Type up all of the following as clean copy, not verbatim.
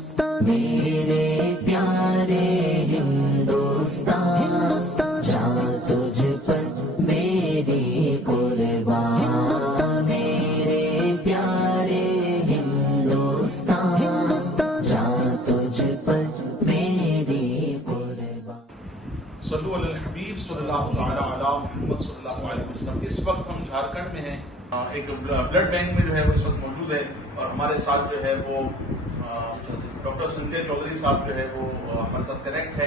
हिंदुस्तान मेरे प्यारे हिंदुस्तान, जान तुझ पर मेरी कुर्बान। हिंदुस्तान मेरे प्यारे हिंदुस्तान, जान तुझ पर मेरी कुर्बान। सल्लु अलल हबीब सल्लल्लाहु तआला अला मुहम्मद सल्लल्लाहु अलैहि वसल्लम। इस वक्त हम झारखंड में हैं, एक ब्लड बैंक में जो है वो इस वक्त मौजूद है और हमारे साथ जो है वो डॉक्टर संजय चौधरी साहब जो है वो हमारे साथ कनेक्ट है।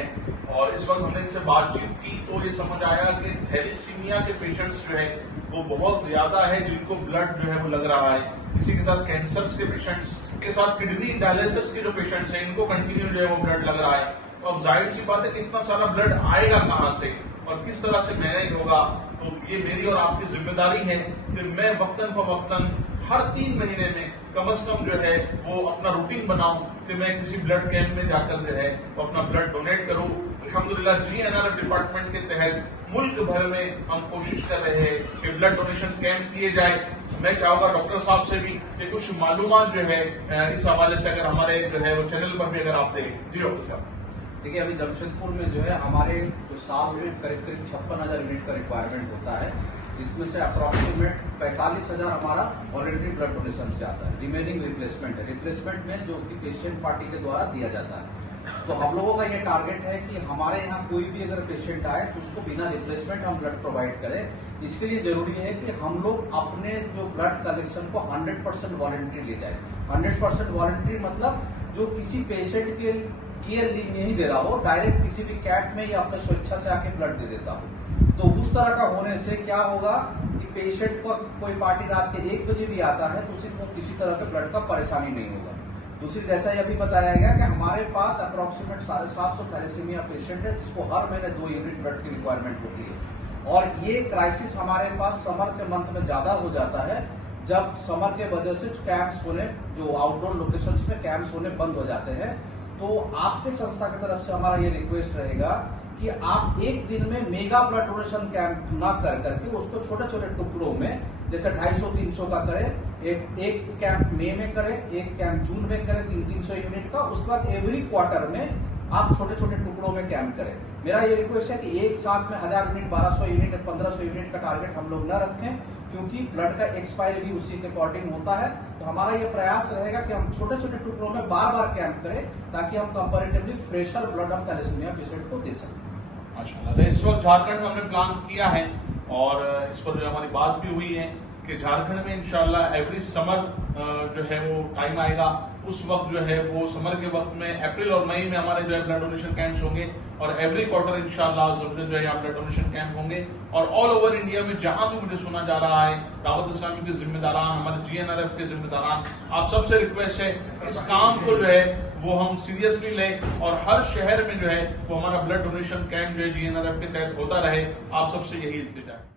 और इस वक्त हमने इनसे बातचीत की तो ये समझ आया कि थैलेसीमिया के पेशेंट्स जो है वो बहुत ज्यादा है जिनको ब्लड जो है वो लग रहा है। इसी के साथ कैंसर्स के पेशेंट्स के साथ किडनी डायलिसिस के जो पेशेंट्स हैं इनको कंटिन्यू जो है वो ब्लड लग रहा है। तो अब जाहिर सी बात है कि इतना सारा ब्लड आएगा कहाँ से और किस तरह से मैनेज होगा। तो ये मेरी और आपकी जिम्मेदारी है कि मैं वक्तन फवक्तन हर 3 महीने में कम से कम जो है वो अपना रूटीन बनाऊं कि मैं किसी ब्लड कैंप में जाकर जो है वो अपना ब्लड डोनेट करूं। अल्हम्दुलिल्लाह GNRF डिपार्टमेंट के तहत मुल्क भर में हम कोशिश कर रहे हैं कि ब्लड डोनेशन कैंप किए जाए। मैं चाहूंगा डॉक्टर साहब से भी कि कुछ मालूमात जो है इस हवाले से अगर हमारे जो है वो चैनल पर भी अगर आप दें। जी डॉक्टर साहब। देखिए, अभी जमशेदपुर में जो है हमारे जो साल में करीब 56,000 यूनिट का रिक्वायरमेंट होता है, जिसमें से अप्रॉक्सीमेट 45,000 हमारा वॉलंटरी ब्लड डोनेशन से आता है। रिमेनिंग रिप्लेसमेंट है, रिप्लेसमेंट में जो कि पेशेंट पार्टी के द्वारा दिया जाता है। तो हम लोगों का ये टारगेट है कि हमारे यहाँ कोई भी अगर पेशेंट आए तो उसको बिना रिप्लेसमेंट हम ब्लड प्रोवाइड करें। इसके लिए जरूरी है कि हम लोग अपने जो ब्लड कलेक्शन को 100% वॉलंटरी ले जाए। 100% वॉलंटरी मतलब जो किसी पेशेंट के केयर लीव नहीं दे रहा हो, डायरेक्ट किसी भी कैंप में या अपने स्वेच्छा से आके ब्लड दे देता हो। तो उस तरह का होने से क्या होगा कि पेशेंट को कोई पार्टी रात के 1 बजे भी आता है तो उसी को किसी तरह के ब्लड का परेशानी नहीं होगा। दूसरी, जैसा ये अभी बताया गया कि हमारे पास अप्रोक्सीमेट 750 थैलेसीमिया पेशेंट है जिसको हर महीने 2 यूनिट ब्लड की रिक्वायरमेंट होती है। और ये क्राइसिस हमारे पास समर के मंथ में ज्यादा हो जाता है, जब समर के वजह से कैंप्स होने, जो आउटडोर लोकेशंस में कैंप्स होने बंद हो जाते हैं। तो आपके संस्था की तरफ से हमारा ये रिक्वेस्ट रहेगा कि आप एक दिन में मेगा ब्लड डोनेशन कैंप ना कर करके उसको छोटे छोटे टुकड़ों में, जैसे 250-300 का करें, एक कैंप मई में करें, एक कैंप जून में करें 300 यूनिट का। उसके बाद एवरी क्वार्टर में आप छोटे छोटे टुकड़ों में कैंप करें। मेरा ये रिक्वेस्ट है कि एक साथ में 1000 यूनिट, 1200 यूनिट, 1500 यूनिट का टारगेट हम लोग न रखें, क्योंकि ब्लड का एक्सपायरी भी उसी के अकॉर्डिंग होता है। तो हमारा ये प्रयास रहेगा कि हम छोटे छोटे टुकड़ों में बार बार कैंप करें ताकि हम comparatively fresher blood of thalassemia patient को दे सकें। माशाल्लाह। तो इस वक्त झारखंड में हमने प्लान किया है और इस पर जो हमारी बात भी हुई है कि झारखंड में इंशाल्लाह एवरी समर जो है वो टाइम आएगा, उस वक्त जो है वो समर के वक्त में अप्रैल और मई में हमारे जो है ब्लड डोनेशन कैंप्स होंगे और एवरी क्वार्टर इंशाल्लाह जो है यहाँ ब्लड डोनेशन कैंप होंगे। और ऑल ओवर इंडिया में जहां भी मुझे सुना जा रहा है, दावत इस्लामी के जिम्मेदारान, हमारे GNRF के जिम्मेदारान, आप सबसे रिक्वेस्ट है इस काम को जो है वो हम सीरियसली लें और हर शहर में जो है वो हमारा ब्लड डोनेशन कैंप जो है GNRF के तहत होता रहे। आप सबसे यही इल्तिजा है।